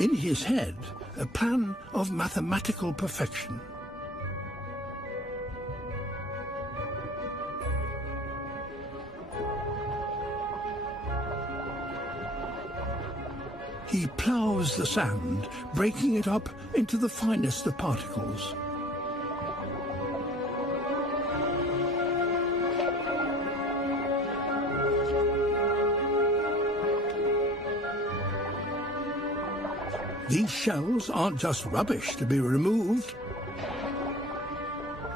In his head, a plan of mathematical perfection. He ploughs the sand, breaking it up into the finest of particles. These shells aren't just rubbish to be removed.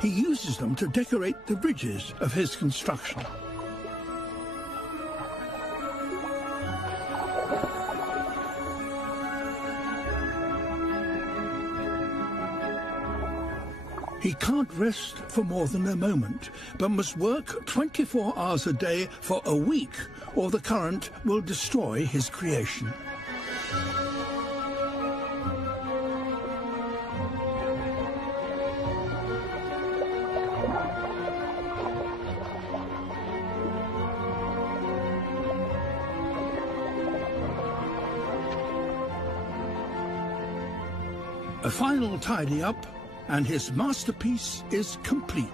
He uses them to decorate the bridges of his construction. He can't rest for more than a moment, but must work 24 hours a day for a week, or the current will destroy his creation. A final tidy-up, and his masterpiece is complete.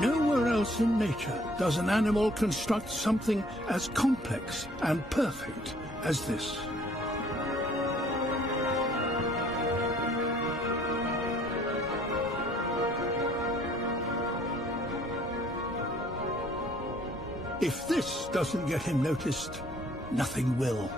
Nowhere else in nature does an animal construct something as complex and perfect as this. If this doesn't get him noticed, nothing will.